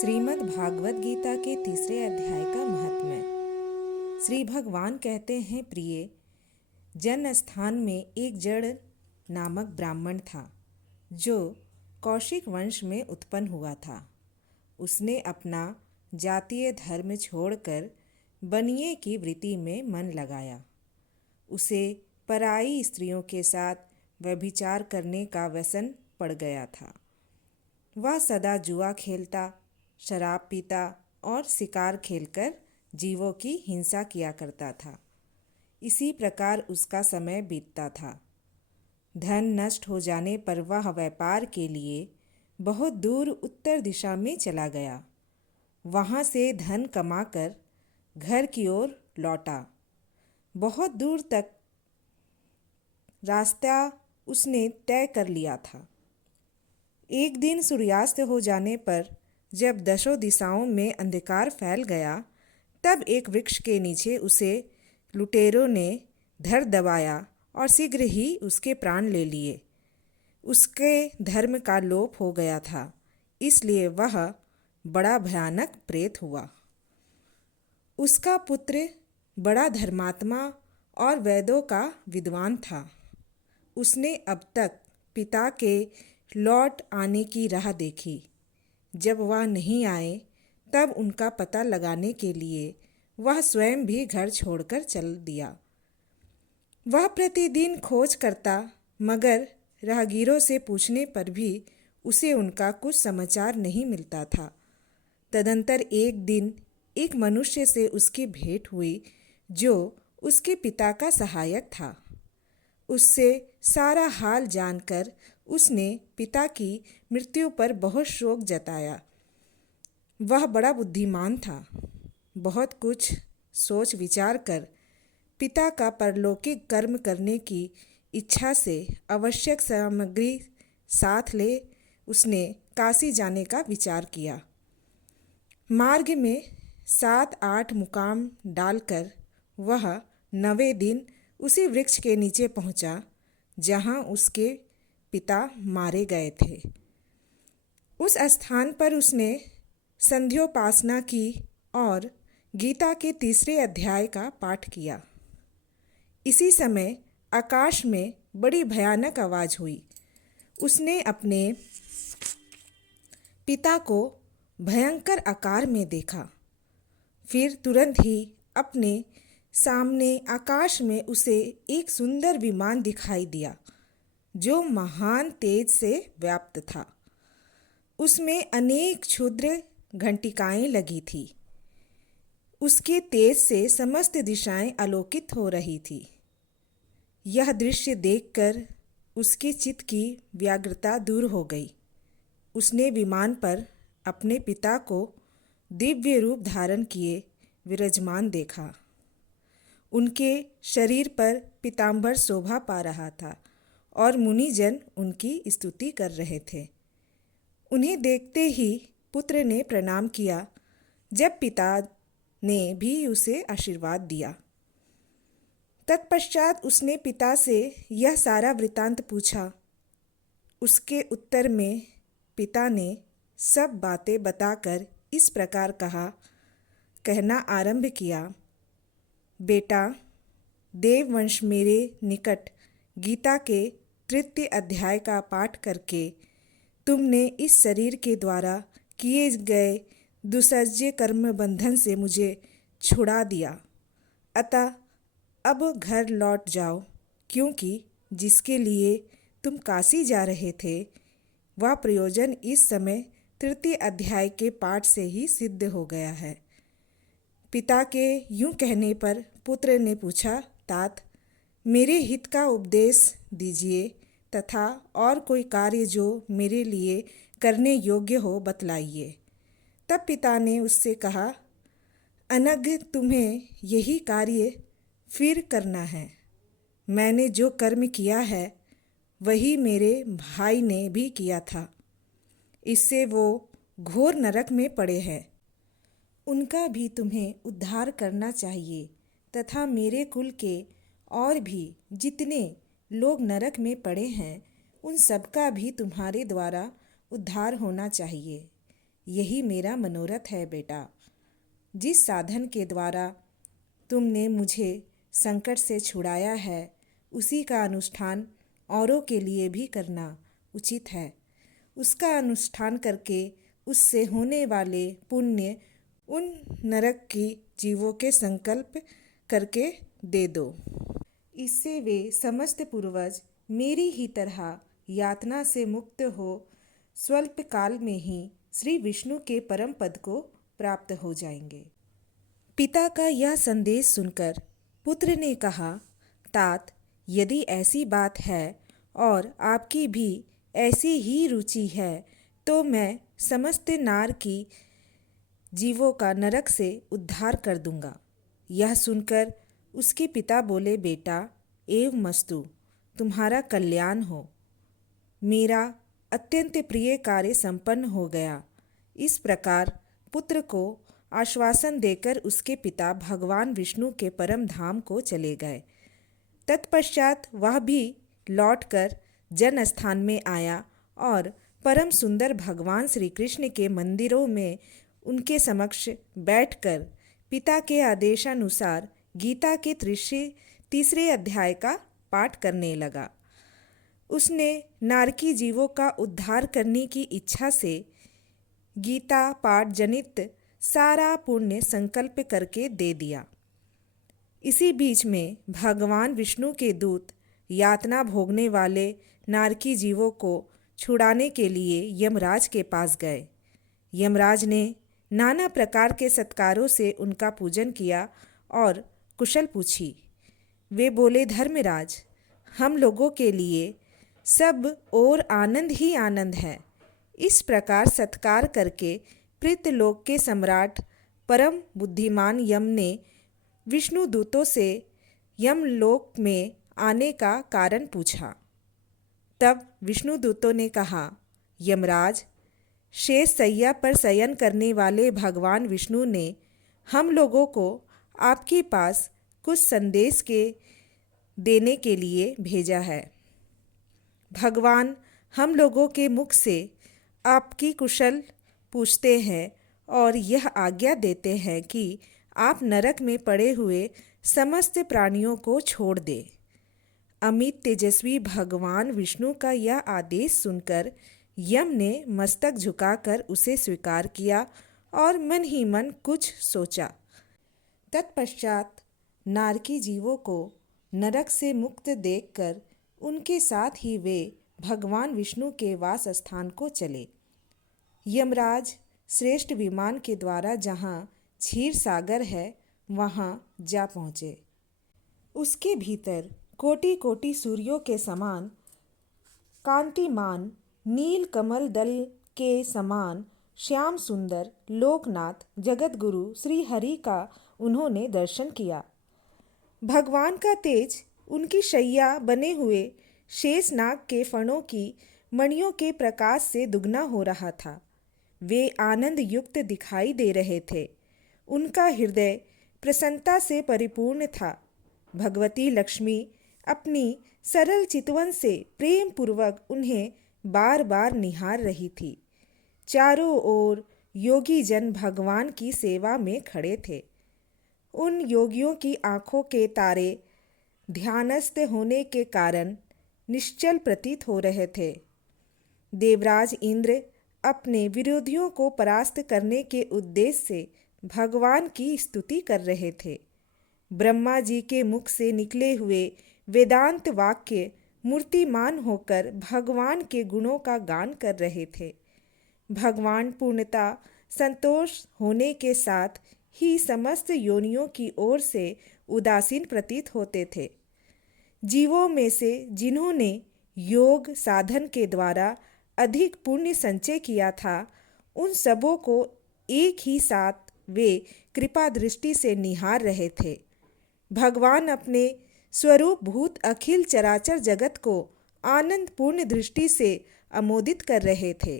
श्रीमद् भागवत गीता के तीसरे अध्याय का महात्म्य। श्री भगवान कहते हैं, प्रिय जन स्थान में एक जड़ नामक ब्राह्मण था जो कौशिक वंश में उत्पन्न हुआ था। उसने अपना जातीय धर्म छोड़कर बनिए की वृत्ति में मन लगाया। उसे पराई स्त्रियों के साथ व्यभिचार करने का व्यसन पड़ गया था। वह सदा जुआ खेलता, शराब पीता और शिकार खेलकर जीवों की हिंसा किया करता था। इसी प्रकार उसका समय बीतता था। धन नष्ट हो जाने पर वह व्यापार के लिए बहुत दूर उत्तर दिशा में चला गया। वहाँ से धन कमाकर घर की ओर लौटा। बहुत दूर तक रास्ता उसने तय कर लिया था। एक दिन सूर्यास्त हो जाने पर जब दसों दिशाओं में अंधकार फैल गया, तब एक वृक्ष के नीचे उसे लुटेरों ने धर दबाया और शीघ्र ही उसके प्राण ले लिए। उसके धर्म का लोप हो गया था, इसलिए वह बड़ा भयानक प्रेत हुआ। उसका पुत्र बड़ा धर्मात्मा और वेदों का विद्वान था। उसने अब तक पिता के लौट आने की राह देखी। जब वह नहीं आए, तब उनका पता लगाने के लिए वह स्वयं भी घर छोड़कर चल दिया। वह प्रतिदिन खोज करता, मगर राहगीरों से पूछने पर भी उसे उनका कुछ समाचार नहीं मिलता था। तदंतर एक दिन एक मनुष्य से उसकी भेंट हुई जो उसके पिता का सहायक था। उससे सारा हाल जानकर उसने पिता की मृत्यु पर बहुत शोक जताया। वह बड़ा बुद्धिमान था। बहुत कुछ सोच विचार कर पिता का परलौकिक कर्म करने की इच्छा से आवश्यक सामग्री साथ ले उसने काशी जाने का विचार किया। मार्ग में 7-8 मुकाम डालकर वह 9वें दिन उसी वृक्ष के नीचे पहुंचा जहां उसके पिता मारे गए थे। उस स्थान पर उसने संध्योपासना की और गीता के तीसरे अध्याय का पाठ किया। इसी समय आकाश में बड़ी भयानक आवाज़ हुई। उसने अपने पिता को भयंकर आकार में देखा। फिर तुरंत ही अपने सामने आकाश में उसे एक सुंदर विमान दिखाई दिया जो महान तेज से व्याप्त था। उसमें अनेक क्षुद्र घंटिकाएं लगी थी। उसके तेज से समस्त दिशाएं आलोकित हो रही थी। यह दृश्य देखकर उसके चित्त की व्यग्रता दूर हो गई। उसने विमान पर अपने पिता को दिव्य रूप धारण किए विराजमान देखा। उनके शरीर पर पीतांबर शोभा पा रहा था और मुनिजन उनकी स्तुति कर रहे थे। उन्हें देखते ही पुत्र ने प्रणाम किया। जब पिता ने भी उसे आशीर्वाद दिया, तत्पश्चात उसने पिता से यह सारा वृतांत पूछा। उसके उत्तर में पिता ने सब बातें बताकर इस प्रकार कहना आरंभ किया। बेटा, देववंश मेरे निकट गीता के तृतीय अध्याय का पाठ करके तुमने इस शरीर के द्वारा किए गए दुसर्ज्य कर्म बंधन से मुझे छुड़ा दिया। अतः अब घर लौट जाओ, क्योंकि जिसके लिए तुम काशी जा रहे थे वह प्रयोजन इस समय तृतीय अध्याय के पाठ से ही सिद्ध हो गया है। पिता के यूं कहने पर पुत्र ने पूछा, तात, मेरे हित का उपदेश दीजिए तथा और कोई कार्य जो मेरे लिए करने योग्य हो बतलाइए। तब पिता ने उससे कहा, अनघ, तुम्हें यही कार्य फिर करना है। मैंने जो कर्म किया है वही मेरे भाई ने भी किया था। इससे वो घोर नरक में पड़े हैं। उनका भी तुम्हें उद्धार करना चाहिए तथा मेरे कुल के और भी जितने लोग नरक में पड़े हैं उन सबका भी तुम्हारे द्वारा उद्धार होना चाहिए। यही मेरा मनोरथ है बेटा। जिस साधन के द्वारा तुमने मुझे संकट से छुड़ाया है, उसी का अनुष्ठान औरों के लिए भी करना उचित है। उसका अनुष्ठान करके उससे होने वाले पुण्य उन नरक की जीवों के संकल्प करके दे दो। इससे वे समस्त पूर्वज मेरी ही तरह यातना से मुक्त हो स्वल्प काल में ही श्री विष्णु के परम पद को प्राप्त हो जाएंगे। पिता का यह संदेश सुनकर पुत्र ने कहा, तात, यदि ऐसी बात है और आपकी भी ऐसी ही रुचि है तो मैं समस्त नार की जीवों का नरक से उद्धार कर दूंगा। यह सुनकर उसके पिता बोले, बेटा, एव मस्तु, तुम्हारा कल्याण हो। मेरा अत्यंत प्रिय कार्य संपन्न हो गया। इस प्रकार पुत्र को आश्वासन देकर उसके पिता भगवान विष्णु के परम धाम को चले गए। तत्पश्चात वह भी लौटकर जन स्थान में आया और परम सुंदर भगवान श्री कृष्ण के मंदिरों में उनके समक्ष बैठकर पिता के आदेशानुसार गीता के तीसरे अध्याय का पाठ करने लगा। उसने नारकी जीवों का उद्धार करने की इच्छा से गीता पाठ जनित सारा पुण्य संकल्प करके दे दिया। इसी बीच में भगवान विष्णु के दूत यातना भोगने वाले नारकी जीवों को छुड़ाने के लिए यमराज के पास गए। यमराज ने नाना प्रकार के सत्कारों से उनका पूजन किया और कुशल पूछी। वे बोले, धर्मराज, हम लोगों के लिए सब और आनंद ही आनंद है। इस प्रकार सत्कार करके पृथ्वीलोक के सम्राट परम बुद्धिमान यम ने विष्णु दूतों से यमलोक में आने का कारण पूछा। तब विष्णु दूतों ने कहा, यमराज, शेष सैया पर शयन करने वाले भगवान विष्णु ने हम लोगों को आपके पास कुछ संदेश के देने के लिए भेजा है। भगवान हम लोगों के मुख से आपकी कुशल पूछते हैं और यह आज्ञा देते हैं कि आप नरक में पड़े हुए समस्त प्राणियों को छोड़ दें। अमित तेजस्वी भगवान विष्णु का यह आदेश सुनकर यम ने मस्तक झुकाकर उसे स्वीकार किया और मन ही मन कुछ सोचा। तत्पश्चात नारकी जीवों को नरक से मुक्त देखकर उनके साथ ही वे भगवान विष्णु के वास स्थान को चले। यमराज श्रेष्ठ विमान के द्वारा जहाँ क्षीर सागर है वहाँ जा पहुँचे। उसके भीतर कोटि कोटि सूर्यों के समान कांतिमान नील कमल दल के समान श्याम सुंदर लोकनाथ जगतगुरु श्री हरि का उन्होंने दर्शन किया। भगवान का तेज उनकी शैया बने हुए शेषनाग के फणों की मणियों के प्रकाश से दुगना हो रहा था। वे आनंद युक्त दिखाई दे रहे थे। उनका हृदय प्रसन्नता से परिपूर्ण था। भगवती लक्ष्मी अपनी सरल चितवन से प्रेम पूर्वक उन्हें बार बार निहार रही थी। चारों ओर योगी जन भगवान की सेवा में खड़े थे। उन योगियों की आंखों के तारे ध्यानस्थ होने के कारण निश्चल प्रतीत हो रहे थे। देवराज इंद्र अपने विरोधियों को परास्त करने के उद्देश्य से भगवान की स्तुति कर रहे थे। ब्रह्मा जी के मुख से निकले हुए वेदांत वाक्य मूर्तिमान होकर भगवान के गुणों का गान कर रहे थे। भगवान पूर्णता संतोष होने के साथ ही समस्त योनियों की ओर से उदासीन प्रतीत होते थे। जीवों में से जिन्होंने योग साधन के द्वारा अधिक पुण्य संचय किया था, उन सबों को एक ही साथ वे कृपा दृष्टि से निहार रहे थे। भगवान अपने स्वरूप भूत अखिल चराचर जगत को आनंद पूर्ण दृष्टि से अमोदित कर रहे थे।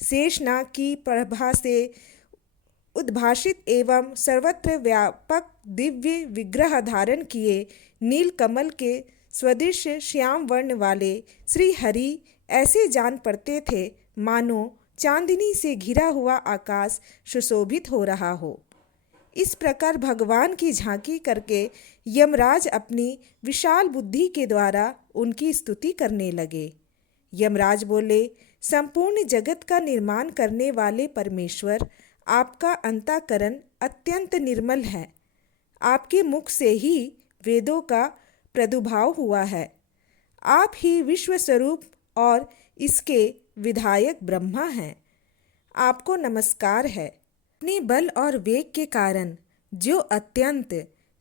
शेषनाग की प्रभा से उद्भाषित एवं सर्वत्र व्यापक दिव्य विग्रह धारण किए नील कमल के स्वदृश श्याम वर्ण वाले श्री हरि ऐसे जान पड़ते थे मानो चांदनी से घिरा हुआ आकाश सुशोभित हो रहा हो। इस प्रकार भगवान की झांकी करके यमराज अपनी विशाल बुद्धि के द्वारा उनकी स्तुति करने लगे। यमराज बोले, संपूर्ण जगत का निर्माण करने वाले परमेश्वर, आपका अंतःकरण अत्यंत निर्मल है। आपके मुख से ही वेदों का प्रादुर्भाव हुआ है। आप ही विश्व स्वरूप और इसके विधायक ब्रह्मा हैं। आपको नमस्कार है। अपने बल और वेग के कारण जो अत्यंत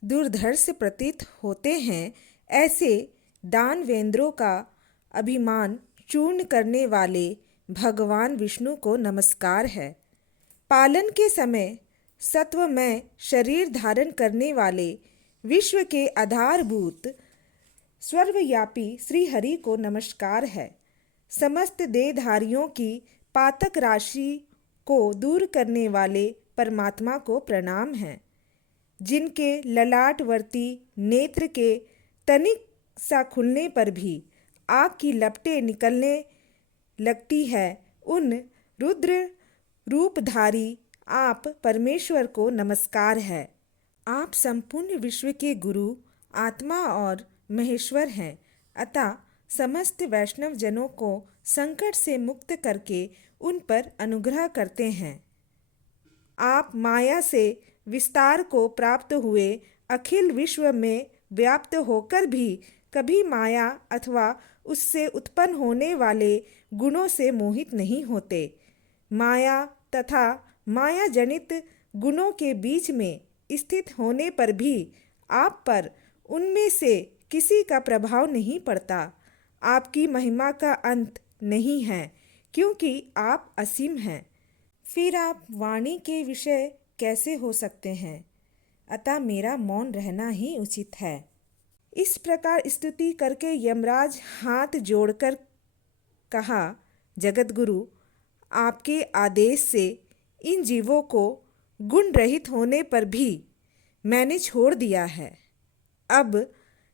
दुर्धर्ष प्रतीत होते हैं, ऐसे दानवेंद्रों का अभिमान चूर्ण करने वाले भगवान विष्णु को नमस्कार है। पालन के समय सत्वमय शरीर धारण करने वाले विश्व के आधारभूत सर्वव्यापी श्री हरि को नमस्कार है। समस्त देहधारियों की पातक राशि को दूर करने वाले परमात्मा को प्रणाम है। जिनके ललाटवर्ती नेत्र के तनिक सा खुलने पर भी आग की लपटें निकलने लगती है, उन रुद्र रूपधारी आप परमेश्वर को नमस्कार है। आप संपूर्ण विश्व के गुरु, आत्मा और महेश्वर हैं, अतः समस्त वैष्णव जनों को संकट से मुक्त करके उन पर अनुग्रह करते हैं। आप माया से विस्तार को प्राप्त हुए अखिल विश्व में व्याप्त होकर भी कभी माया अथवा उससे उत्पन्न होने वाले गुणों से मोहित नहीं होते। माया तथा माया जनित गुणों के बीच में स्थित होने पर भी आप पर उनमें से किसी का प्रभाव नहीं पड़ता। आपकी महिमा का अंत नहीं है, क्योंकि आप असीम हैं। फिर आप वाणी के विषय कैसे हो सकते हैं? अतः मेरा मौन रहना ही उचित है। इस प्रकार स्तुति करके यमराज हाथ जोड़कर कहा, जगतगुरु, आपके आदेश से इन जीवों को गुण रहित होने पर भी मैंने छोड़ दिया है। अब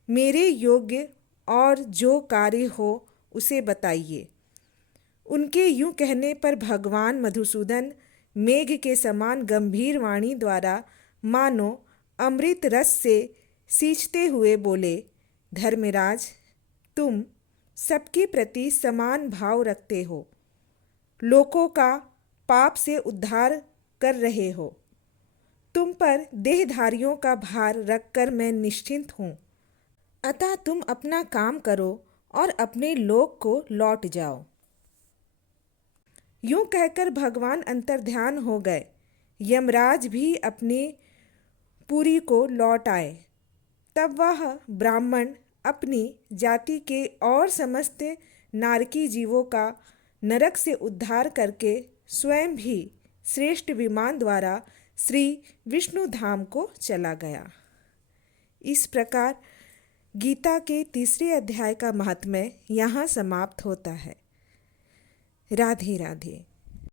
मेरे योग्य और जो कार्य हो उसे बताइए। उनके यूं कहने पर भगवान मधुसूदन मेघ के समान गंभीर वाणी द्वारा मानो अमृत रस से सींचते हुए बोले, धर्मराज, तुम सबके प्रति समान भाव रखते हो, लोगों का पाप से उद्धार कर रहे हो। तुम पर देहधारियों का भार रखकर मैं निश्चिंत हूँ। अतः तुम अपना काम करो और अपने लोक को लौट जाओ। यूं कहकर भगवान अंतर्ध्यान हो गए। यमराज भी अपने पुरी को लौट आए। तब वह ब्राह्मण अपनी जाति के और समस्त नारकी जीवों का नरक से उद्धार करके स्वयं भी श्रेष्ठ विमान द्वारा श्री विष्णु धाम को चला गया। इस प्रकार गीता के 3 अध्याय का महात्म्य यहाँ समाप्त होता है। राधे राधे।